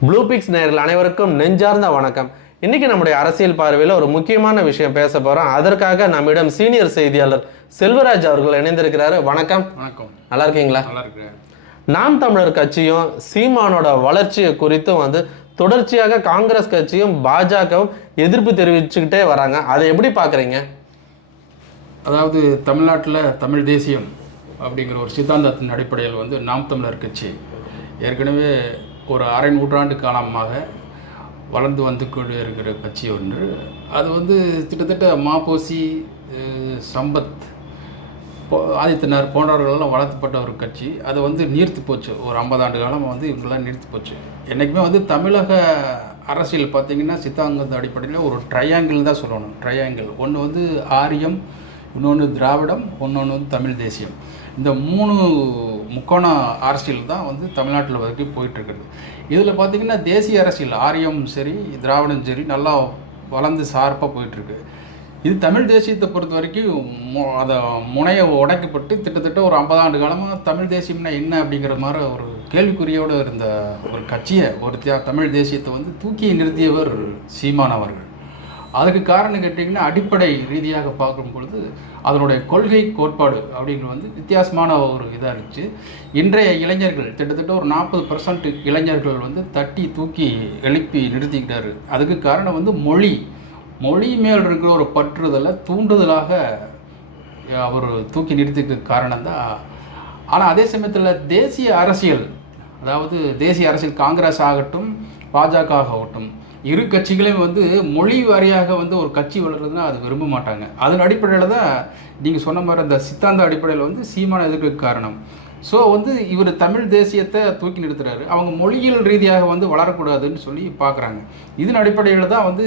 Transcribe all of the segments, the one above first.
Blue fix நேயர்கள் அனைவருக்கும் நெஞ்சார்ந்த வணக்கம். இன்னைக்கு நம்முடைய அரசியல் பார்வையில் ஒரு முக்கியமான விஷயம் பேச போறோம். அதற்காக நம்மிடம் சீனியர் செய்தியாளர் செல்வராஜ் அவர்கள் இணைந்திருக்கிறாரு. வணக்கம். வணக்கம். நல்லா இருக்கீங்களா? நல்லா இருக்கிறேன். நாம் தமிழர் கட்சியும் சீமானோட வளர்ச்சியை குறித்தும் வந்து தொடர்ச்சியாக காங்கிரஸ் கட்சியும் பாஜகவும் எதிர்ப்பு தெரிவிச்சுக்கிட்டே வராங்க. அதை எப்படி பார்க்குறீங்க? அதாவது தமிழ்நாட்டில் தமிழ் தேசியம் அப்படிங்கிற ஒரு சித்தாந்தத்தின் அடிப்படையில் வந்து நாம் தமிழர் கட்சி ஏற்கனவே ஒரு அரை நூற்றாண்டு காலமாக வளர்ந்து வந்து கொண்டு இருக்கிற கட்சி ஒன்று. அது வந்து கிட்டத்தட்ட மாப்போசி சம்பத் ஆதித்தனார் போன்றவர்களெல்லாம் வளர்த்துப்பட்ட ஒரு கட்சி. அது வந்து நீர்த்து போச்சு. ஒரு ஐம்பது ஆண்டு காலம் வந்து இவங்கெல்லாம் நீர்த்து போச்சு. என்றைக்குமே வந்து தமிழக அரசியல் பார்த்திங்கன்னா சித்தாங்கத்த அடிப்படையில் ஒரு ட்ரையாங்கிள் தான் சொல்லணும். ட்ரையாங்கிள் ஒன்று வந்து ஆரியம் இன்னொன்று திராவிடம் ஒன்று வந்து தமிழ் தேசியம். இந்த மூணு முக்கோண அரசியல் தான் வந்து தமிழ்நாட்டில் வரைக்கும் போயிட்டுருக்குது. இதில் பார்த்திங்கன்னா தேசிய அரசியல் ஆரியம் சரி திராவிடம் சரி நல்லா வளர்ந்து சார்பாக போயிட்டுருக்கு. இது தமிழ் தேசியத்தை பொறுத்த வரைக்கும் அதை முனையை உடைக்கப்பட்டு கிட்டத்தட்ட ஒரு ஐம்பது ஆண்டு காலமாக தமிழ் தேசியம்னா என்ன அப்படிங்கிற மாதிரி ஒரு கேள்விக்குறியோடு இருந்த ஒரு கட்சியை ஒரு தமிழ் தேசியத்தை வந்து தூக்கி நிறுத்தியவர் சீமான் அவர்கள். அதுக்கு காரணம் கேட்டிங்கன்னா அடிப்படை ரீதியாக பார்க்கும் பொழுது அதனுடைய கொள்கை கோட்பாடு அப்படிங்கிறது வந்து வித்தியாசமான ஒரு இதாக இருந்துச்சு. இன்றைய இளைஞர்கள் கிட்டத்தட்ட ஒரு நாற்பது பர்சன்ட் இளைஞர்கள் வந்து தட்டி தூக்கி எழுப்பி நிறுத்திக்கிட்டாரு. அதுக்கு காரணம் வந்து மொழி. மொழி மேல் இருக்கிற ஒரு பற்றுதலை தூண்டுதலாக அவர் தூக்கி நிறுத்திக்கிறதுக்கு காரணம் தான். ஆனால் அதே சமயத்தில் தேசிய அரசியல் அதாவது தேசிய அரசியல் காங்கிரஸ் ஆகட்டும் பாஜக ஆகட்டும் இரு கட்சிகளையும் வந்து மொழி வாரியாக வந்து ஒரு கட்சி வளர்றதுன்னா அது விரும்ப மாட்டாங்க. அதன் அடிப்படையில் தான் நீங்கள் சொன்ன மாதிரி அந்த சித்தாந்த அடிப்படையில் வந்து சீமான எதிர்க்கு காரணம். ஸோ வந்து இவர் தமிழ் தேசியத்தை தூக்கி நிறுத்துறாரு. அவங்க மொழியியல் ரீதியாக வந்து வளரக்கூடாதுன்னு சொல்லி பார்க்குறாங்க இதன் அடிப்படையில் தான் வந்து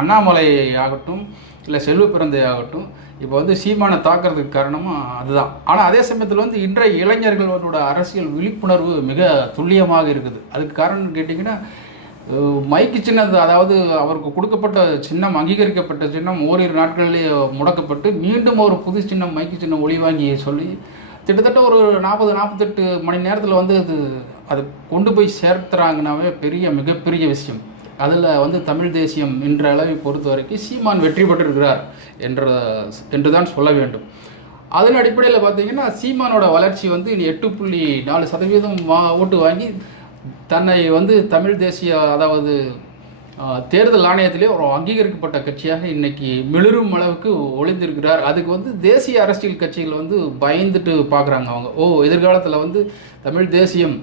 அண்ணாமலை ஆகட்டும் இல்லை செல்வ பிறந்தை ஆகட்டும் இப்போ வந்து சீமானை தாக்குறதுக்கு காரணமும் அதுதான். ஆனால் அதே சமயத்தில் வந்து இன்றைய இளைஞர்களோட அரசியல் விழிப்புணர்வு மிக துல்லியமாக இருக்குது. அதுக்கு காரணம் கேட்டிங்கன்னா மைக்கு சின்னது அதாவது அவருக்கு கொடுக்கப்பட்ட சின்னம் அங்கீகரிக்கப்பட்ட சின்னம் ஓரிரு நாட்களிலேயே முடக்கப்பட்டு மீண்டும் ஒரு புது சின்னம் மைக்கு சின்னம் ஒளிவாங்கி சொல்லி கிட்டத்தட்ட ஒரு நாற்பது நாற்பத்தெட்டு மணி நேரத்தில் வந்து அது அது கொண்டு போய் சேர்த்துறாங்கனாவே பெரிய மிகப்பெரிய விஷயம். அதில் வந்து தமிழ் தேசியம் என்ற அளவை பொறுத்த வரைக்கும் சீமான் வெற்றி பெற்றிருக்கிறார் என்ற என்று தான் சொல்ல வேண்டும். அதன் அடிப்படையில் பார்த்தீங்கன்னா சீமானோட வளர்ச்சி வந்து இனி எட்டு புள்ளி நாலு சதவீதம் வா ஓட்டு வாங்கி தன்னை வந்து தமிழ் தேசிய அதாவது தேர்தல் ஆணையத்திலே ஒரு அங்கீகரிக்கப்பட்ட கட்சியாக இன்னைக்கு மிளிரும் அளவுக்கு ஒளிந்திருக்கிறார். அதுக்கு வந்து தேசிய அரசியல் கட்சிகள் வந்து பயந்துட்டு பார்க்குறாங்க அவங்க. ஓ எதிர்காலத்தில் வந்து தமிழ் தேசியம்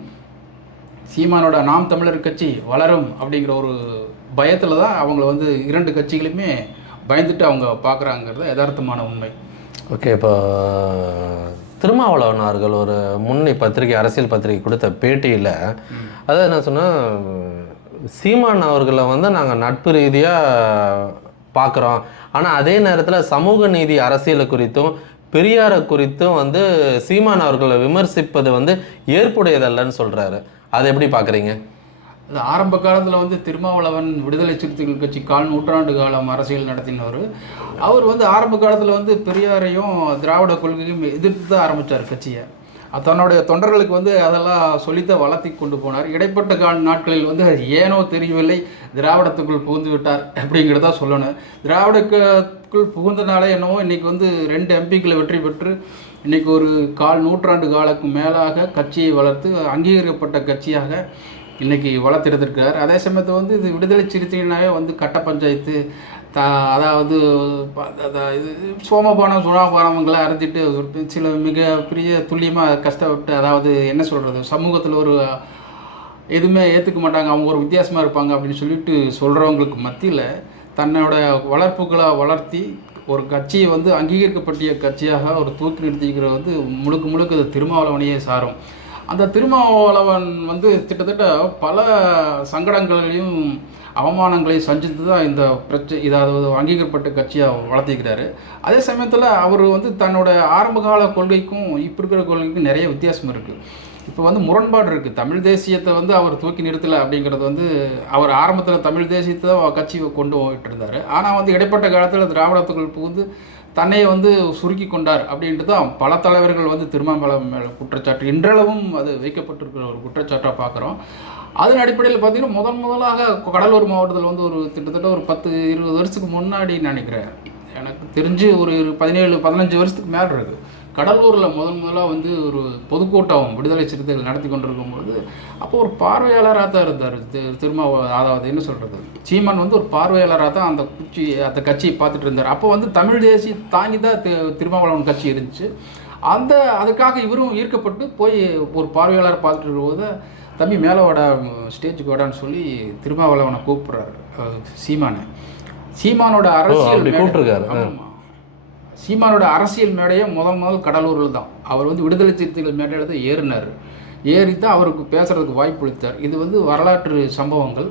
சீமானோட நாம் தமிழர் கட்சி வளரும் அப்படிங்கிற ஒரு பயத்தில் தான் அவங்கள வந்து இரண்டு கட்சிகளுமே பயந்துட்டு அவங்க பார்க்குறாங்கிறது யதார்த்தமான உண்மை. ஓகே இப்போ திருமாவளவன் அவர்கள் ஒரு முன்னணி பத்திரிகை அரசியல் பத்திரிகை கொடுத்த பேட்டியில் அதாவது என்ன சொன்னால் சீமான் அவர்களை வந்து நாங்கள் நட்பு ரீதியாக பார்க்குறோம் ஆனால் அதே நேரத்தில் சமூக நீதி அரசியலை குறித்தும் பெரியாரை குறித்தும் வந்து சீமான் அவர்களை விமர்சிப்பது வந்து ஏற்புடையதல்லன்னு சொல்கிறாரு அதை எப்படி பார்க்குறீங்க அது ஆரம்ப காலத்தில் வந்து திருமாவளவன் விடுதலை சிறுத்தைகள் கட்சி கால் நூற்றாண்டு காலம் அரசியல் நடத்தினவர். அவர் வந்து ஆரம்ப காலத்தில் வந்து பெரியாரையும் திராவிட கொள்கையும் எதிர்த்து தான் ஆரம்பித்தார் கட்சியை. தன்னுடைய தொண்டர்களுக்கு வந்து அதெல்லாம் சொல்லித்தான் வளர்த்தி கொண்டு போனார். இடைப்பட்ட கால நாட்களில் வந்து அது ஏனோ தெரியவில்லை திராவிடத்துக்குள் புகுந்து விட்டார் அப்படிங்கிறதா சொல்லணும். திராவிடத்துக்குள் புகுந்தனாலே என்னவோ இன்றைக்கி வந்து ரெண்டு எம்பிக்களை வெற்றி பெற்று இன்றைக்கி ஒரு கால் நூற்றாண்டு காலக்கு மேலாக கட்சியை வளர்த்து அங்கீகரிக்கப்பட்ட கட்சியாக இன்றைக்கி வளர்த்தெடுத்திருக்கார் அதே சமயத்தில் வந்து இது விடுதலை சிறுத்தைகள்னாவே வந்து கட்ட பஞ்சாயத்து த அதாவது இது சோமபானம் சுழாபானங்களை அறுத்திட்டு ஒரு சில மிக பெரிய துல்லியமாக கஷ்டப்பட்டு அதாவது என்ன சொல்கிறது சமூகத்தில் ஒரு எதுவுமே ஏற்றுக்க மாட்டாங்க. அவங்க ஒரு வித்தியாசமாக இருப்பாங்க அப்படின்னு சொல்லிட்டு சொல்கிறவங்களுக்கு மத்தியில் தன்னோட வளர்ப்புகளை வளர்த்தி ஒரு கட்சியை வந்து அங்கீகரிக்கப்பட்டிய கட்சியாக ஒரு தூக்கி நிறுத்திக்கிற வந்து முழுக்க முழுக்க அது திருமாவளவனையே சாரும். அந்த திருமாவளவன் வந்து கிட்டத்தட்ட பல சங்கடங்களையும் அவமானங்களையும் சந்தித்து தான் இந்த பிரச்சனை இதாவது அங்கீகரிக்கப்பட்ட கட்சியாக வளர்த்திக்கிறாரு அதே சமயத்தில் அவர் வந்து தன்னோட ஆரம்பகால கொள்கைக்கும் இப்போ இருக்கிற கொள்கைக்கும் நிறைய வித்தியாசம் இருக்குது இப்போ வந்து முரண்பாடு இருக்குது தமிழ் தேசியத்தை வந்து அவர் தூக்கி நிறுத்தலை அப்படிங்கிறது வந்து அவர் ஆரம்பத்தில் தமிழ் தேசியத்தை தான் கட்சி கொண்டு போயிட்டு இருந்தார். ஆனால் வந்து இடைப்பட்ட காலத்தில் திராவிடத்துக்குள் புகுந்து தன்னை வந்து சுருக்கி கொண்டார் அப்படின்ட்டு தான் பல தலைவர்கள் வந்து திருமாம்பலம் மேலே குற்றச்சாட்டு. இன்றளவும் அது வைக்கப்பட்டிருக்கிற ஒரு குற்றச்சாட்டாக பார்க்குறோம் அதன் அடிப்படையில் பார்த்தீங்கன்னா முதன் முதலாக கடலூர் மாவட்டத்தில் வந்து ஒரு கிட்டத்தட்ட ஒரு பத்து இருபது வருஷத்துக்கு முன்னாடி நினைக்கிறேன். எனக்கு தெரிஞ்சு ஒரு இரு- பதினேழு பதினஞ்சு வருஷத்துக்கு மேலே இருக்குது கடலூரில் முதன் முதலாக வந்து ஒரு பொதுக்கூட்டம் விடுதலை சிறுத்தைகள் நடத்தி கொண்டிருக்கும் பொழுது அப்போ ஒரு பார்வையாளராக தான் இருந்தார். திரு திருமாவ அதாவது என்ன சொல்கிறது சீமான் வந்து ஒரு பார்வையாளராக தான் அந்த குச்சி அந்த கட்சியை பார்த்துட்டு இருந்தார். அப்போ வந்து தமிழ் தேசி தாங்கி தான் திருமாவளவன் கட்சி இருந்துச்சு. அந்த அதுக்காக இவரும் ஈர்க்கப்பட்டு போய் ஒரு பார்வையாளர் பார்த்துட்டு இருக்கும்போது தம்பி மேலே வாடா ஸ்டேஜுக்கு வாடான்னு சொல்லி திருமாவளவனை கூப்பிட்றாரு சீமானை. சீமானோட அரசியல் கூப்பிட்டிருக்காரு. ஆ. சீமானோட அரசியல் மேடையே முதல் முதல் கடலூரில் தான். அவர் வந்து விடுதலை சிறுத்தைகள் மேடையில் தான் ஏறினார். ஏறி தான் அவருக்கு பேசுகிறதுக்கு வாய்ப்பு அளித்தார். இது வந்து வரலாற்று சம்பவங்கள்.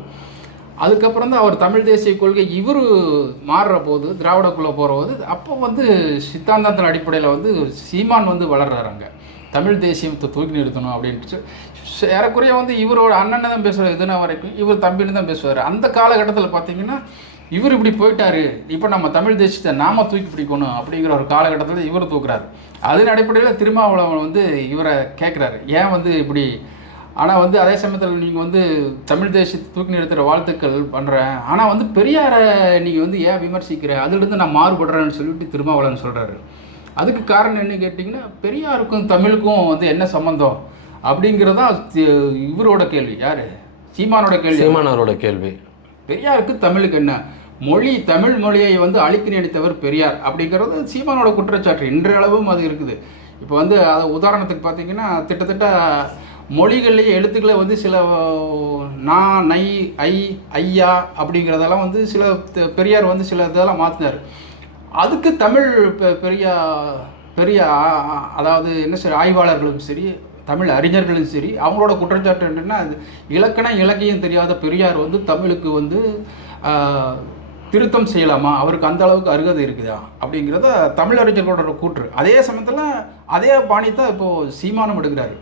அதுக்கப்புறம் தான் அவர் தமிழ் தேசிய கொள்கை இவர் மாறுற போது திராவிடக்குள்ளே போகிற போது அப்போ வந்து சித்தாந்தத்தின் அடிப்படையில் வந்து சீமான் வந்து வளர்றாருங்க தமிழ் தேசியத்தை தூக்கி நிறுத்தணும் அப்படின்ட்டு. ஏறக்குறைய வந்து இவரோட அண்ணனை தான் பேசுகிறார் இதுனா வரைக்கும் இவர் தம்பின்னு தான் பேசுவார். அந்த காலகட்டத்தில் பார்த்தீங்கன்னா இவர் இப்படி போயிட்டாரு இப்போ நம்ம தமிழ் தேசியத்தை நாம தூக்கி பிடிக்கணும் அப்படிங்கிற ஒரு காலகட்டத்தில் இவர் தூக்குறாரு. அதன் அடிப்படையில் திருமாவளவன் வந்து இவரை கேட்குறாரு ஏன் வந்து இப்படி? ஆனால் வந்து அதே சமயத்தில் நீங்கள் வந்து தமிழ் தேசியத்தை தூக்கி நிறுத்துகிற வாழ்த்துக்கள் பண்ணுறேன் ஆனால் வந்து பெரியாரை நீங்கள் வந்து ஏன் விமர்சிக்கிற? அதிலிருந்து நான் மாறுபடுறேன்னு சொல்லிட்டு திருமாவளவன் சொல்கிறாரு அதுக்கு காரணம் என்ன கேட்டிங்கன்னா பெரியாருக்கும் தமிழுக்கும் வந்து என்ன சம்மந்தம் அப்படிங்கிறதா இவரோட கேள்வி. யார்? சீமானோட கேள்வி. சீமான் அவரோட கேள்வி. பெரியாருக்கு தமிழுக்கு என்ன? மொழி தமிழ் மொழியை வந்து அழிக்க நினைத்தவர் பெரியார். அப்படிங்கிறது சீமானோட குற்றச்சாட்டு. இன்றளவும் அது இருக்குது. இப்போ வந்து அது உதாரணத்துக்கு பார்த்தீங்கன்னா கிட்டத்தட்ட மொழிகள்லேயே எழுத்துக்களை வந்து சில நா நை ஐ ஐயா அப்படிங்கிறதெல்லாம் வந்து சில பெரியார் வந்து சில இதெல்லாம் மாற்றினார் அதுக்கு தமிழ் பெ- பெரிய பெரிய அதாவது என்ன சரி ஆய்வாளர்களும் சரி தமிழ் அறிஞர்களும் சரி அவங்களோட குற்றச்சாட்டு என்னென்னா இலக்கண இலக்கணம் இலக்கியம் தெரியாத பெரியார் வந்து தமிழுக்கு வந்து திருத்தம் செய்யலாமா? அவருக்கு அந்த அளவுக்கு அருகதை இருக்குதா? அப்படிங்கிறத தமிழறிஞர்களோட கூற்று. அதே சமயத்தில் அதே பாணி தான் இப்போது சீமானம் எடுக்கிறாரு.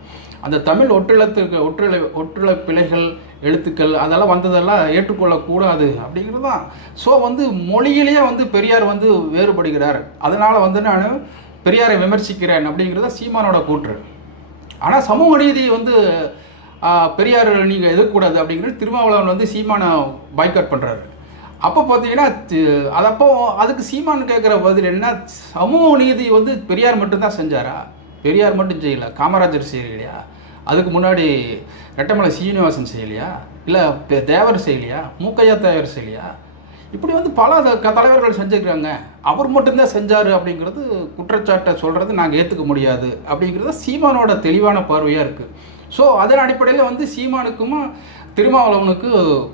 அந்த தமிழ் ஒற்றிழத்துக்கு ஒற்றிழை ஒற்றிழை பிழைகள் எழுத்துக்கள் அதெல்லாம் வந்ததெல்லாம் ஏற்றுக்கொள்ளக்கூடாது அப்படிங்கிறது தான் ஸோ வந்து மொழியிலேயே வந்து பெரியார் வந்து வேறுபடுகிறார். அதனால் வந்து நான் பெரியாரை விமர்சிக்கிறேன் அப்படிங்கிறத சீமானோட கூற்று. ஆனால் சமூக நீதி வந்து பெரியார் நீங்கள் எதிர்க்கூடாது அப்படிங்கிறது திருமாவளவன் வந்து சீமானை பாய்காட் பண்ணுறாரு அப்போ பார்த்தீங்கன்னா தி- அது அப்போ அதுக்கு சீமான் கேட்குற பதில் என்ன சமூக நீதி வந்து பெரியார் மட்டும்தான் செஞ்சாரா? பெரியார் மட்டும் செய்யல. காமராஜர் செய்யலையா? அதுக்கு முன்னாடி ரெட்டமலை சீனிவாசன் செய்யலையா? இல்லை தேவர் செய்யலையா? மூக்கையா தேவர் செய்யலையா? இப்படி வந்து பல த- தலைவர்கள் செஞ்சுக்கிறாங்க அவர் மட்டும்தான் செஞ்சார் அப்படிங்கிறது குற்றச்சாட்டை சொல்கிறது நாங்கள் ஏற்றுக்க முடியாது அப்படிங்கிறது சீமானோட தெளிவான பார்வையாக இருக்குது ஸோ அதன் அடிப்படையில் வந்து சீமானுக்கும் திருமாவளவனுக்கு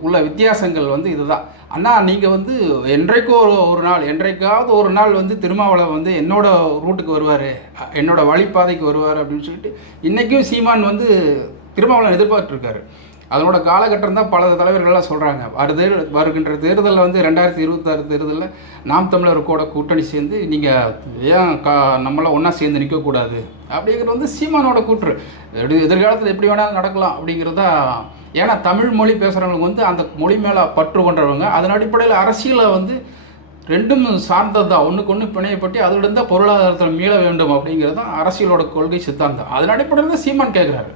உள்ள வித்தியாசங்கள் வந்து இதுதான். அண்ணா நீங்கள் வந்து என்றைக்கோ ஒரு ஒரு நாள் என்றைக்காவது ஒரு நாள் வந்து திருமாவளவன் வந்து என்னோட ரூட்டுக்கு வருவார் என்னோட வழிப்பாதைக்கு வருவார் அப்படின்னு சொல்லிட்டு இன்றைக்கும் சீமான் வந்து திருமாவளவன் எதிர்பார்த்துருக்காரு. அதனோட காலகட்டம் தான் பல தலைவர்கள்லாம் சொல்கிறாங்க வருது வருகின்ற தேர்தலில் வந்து ரெண்டாயிரத்தி இருபத்தாறு தேர்தலில் நாம் தமிழர் கூட கூட்டணி சேர்ந்து நீங்கள் ஏன் கா நம்மளாம் ஒன்றா சேர்ந்து நிற்கக்கூடாது அப்படிங்கிறது வந்து சீமானோட கூற்று. எப்படி எதிர்காலத்தில் எப்படி வேணாலும் நடக்கலாம் அப்படிங்கிறதா ஏன்னா தமிழ் மொழி பேசுகிறவங்களுக்கு வந்து அந்த மொழி மேலே பற்று கொண்டவங்க. அதன் அடிப்படையில் அரசியலை வந்து ரெண்டும் சார்ந்தது தான் ஒன்றுக்கு ஒன்று பிணையப்பட்டு அதிலிருந்து தான் பொருளாதாரத்தில் மீள வேண்டும் அப்படிங்கிறது தான் அரசியலோட கொள்கை சித்தாந்தம். அதன் அடிப்படையில் தான் சீமான் கேட்குறாரு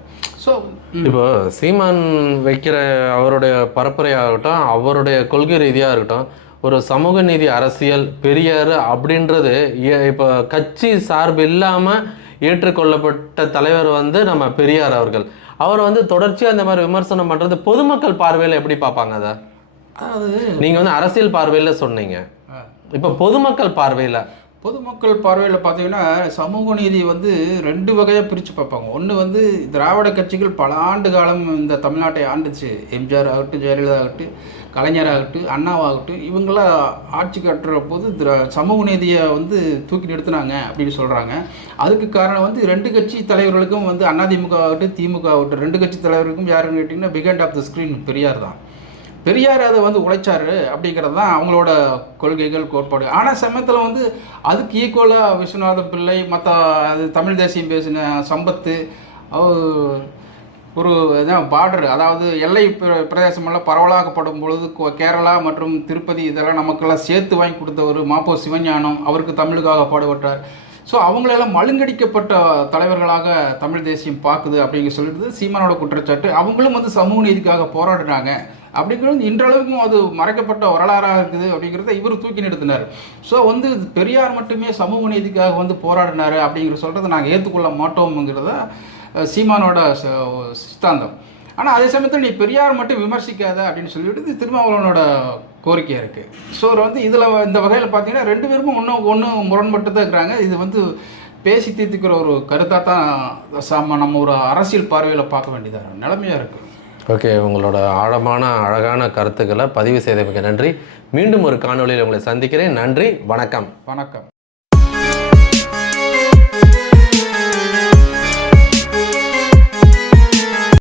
ஸோ இப்போ சீமான் வைக்கிற அவருடைய பரப்புரையாகட்டும் அவருடைய கொள்கை ரீதியாக இருக்கட்டும் ஒரு சமூக நீதி அரசியல் பெரியார் அப்படின்றது ஏ- இப்போ கட்சி சார்பு இல்லாமல் ஏற்றுக்கொள்ளப்பட்ட தலைவர் வந்து நம்ம பெரியார் அவர்கள். அவர் வந்து தொடர்ச்சியாக இந்த மாதிரி விமர்சனம் பண்ணுறது பொதுமக்கள் பார்வையில் எப்படி பார்ப்பாங்க அதை? அதாவது நீங்கள் வந்து அரசியல் பார்வையில் சொன்னீங்க. இப்போ பொதுமக்கள் பார்வையில். பொதுமக்கள் பார்வையில் பார்த்தீங்கன்னா சமூக நீதி வந்து ரெண்டு வகையாக பிரித்து பார்ப்பாங்க. ஒன்று வந்து திராவிட கட்சிகள் பல ஆண்டு காலம் இந்த தமிழ்நாட்டை ஆண்டுச்சு. எம்ஜிஆர் ஆகட்டும் ஜெயலலிதா ஆகட்டும். கலைஞராகட்டும் அண்ணாவாகட்டும் இவங்களாம் ஆட்சி கட்டுற போது திர சமூக நீதியை வந்து தூக்கி நிறுத்தினாங்க அப்படின்னு சொல்கிறாங்க அதுக்கு காரணம் வந்து ரெண்டு கட்சி தலைவர்களுக்கும் வந்து அதிமுக ஆகட்டும் திமுக ஆகட்டும் ரெண்டு கட்சி தலைவருக்கும் யாருன்னு கேட்டிங்கன்னா behind of the screen Periyar தான். பெரியார் அதை வந்து உழைச்சாரு அப்படிங்கிறது தான் அவங்களோட கொள்கைகள் கோட்பாடு. ஆனால் சமயத்தில் வந்து அதுக்கு ஈக்குவலாக விஸ்வநாத பிள்ளை மற்ற அது தமிழ் தேசியம் பேசின சம்பத்து அவர் ஒரு இதான் பார்டர் அதாவது எல்லை பிர- பிரதேசமெல்லாம் பரவலாக்கப்படும் பொழுது கேரளா மற்றும் திருப்பதி இதெல்லாம் நமக்கெல்லாம் சேர்த்து வாங்கி கொடுத்தவர் மாப்போ சிவஞானம் அவருக்கு தமிழுக்காக பாடுபட்டார். ஸோ அவங்களெல்லாம் மழுங்கடிக்கப்பட்ட தலைவர்களாக தமிழ் தேசியம் பார்க்குது அப்படிங்க சொல்லிட்டு சீமானோட குற்றச்சாட்டு. அவங்களும் வந்து சமூக நீதிக்காக போராடுறாங்க. அப்படிங்கிறது இன்றளவுக்கும் அது மறைக்கப்பட்ட வரலாறாக இருக்குது அப்படிங்கிறத இவர் தூக்கி நிறுத்தினார். ஸோ வந்து பெரியார் மட்டுமே சமூக நீதிக்காக வந்து போராடினார் அப்படிங்கிற சொல்கிறத நாங்கள் ஏற்றுக்கொள்ள மாட்டோம்ங்கிறத சீமானோட சித்தாந்தம். ஆனால் அதே சமயத்தில் நீ பெரியார் மட்டும் விமர்சிக்காத அப்படின்னு சொல்லிட்டு இது திருமாவளவனோட கோரிக்கையாக இருக்குது ஸோ வந்து இதில் இந்த வகையில் பார்த்தீங்கன்னா ரெண்டு பேருமே ஒன்றும் ஒன்றும் முரண்பட்டு தான் இருக்கிறாங்க. இது வந்து பேசி தீர்த்துக்கிற ஒரு கருத்தாக தான் சம நம்ம ஒரு அரசியல் பார்வையில் பார்க்க வேண்டியதாக நிலைமையாக இருக்குது ஓகே உங்களோட ஆழமான அழகான கருத்துக்களை பதிவு செய்தமைக்கு நன்றி. மீண்டும் ஒரு காணொளியில் உங்களை சந்திக்கிறேன். நன்றி வணக்கம். வணக்கம்.